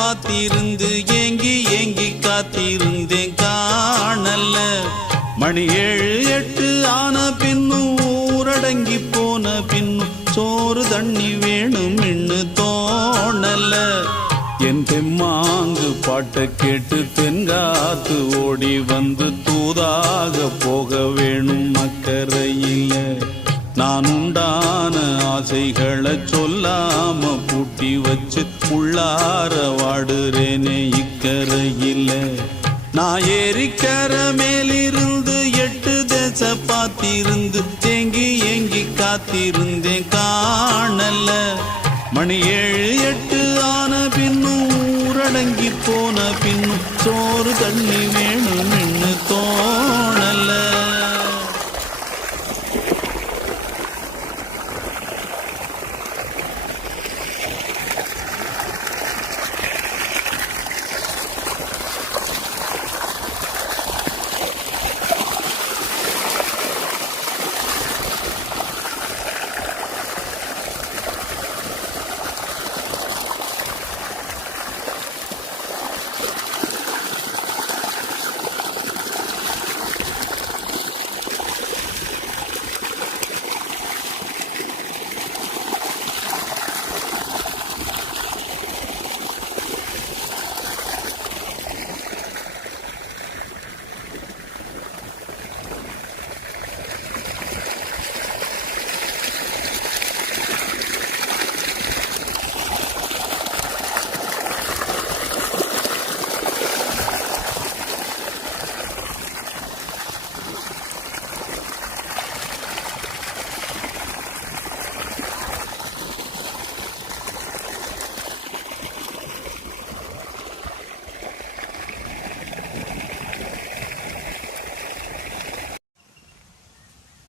பார்த்திருந்து ஏங்கி ஏங்கி காத்திருந்தேன் காணல மணி ஏழு எட்டு ஆன பின்னும் ஊரடங்கி போன பின்னும் சோறு தண்ணி வேணும் இன்னு தோணல என் தெம்மாங்கு பாட்டை கேட்டு தென்காத்து ஓடி வந்து தூதாக போக வேணும் மக்கரையில் நான் உண்டான ஆசைகளை சொல்லாம கட்டி வச்சு உள்ளார வாடுறேனே இக்கரையில. நான் ஏறிக்கர மேலிருந்து எட்டு தேச பார்த்திருந்து தேங்கி ஏங்கி காத்திருந்தேன் காணல. மணி ஏழு எட்டு ஆன பின்னும் ஊரடங்கி போன பின்னும் சோறு தண்ணி வேணும்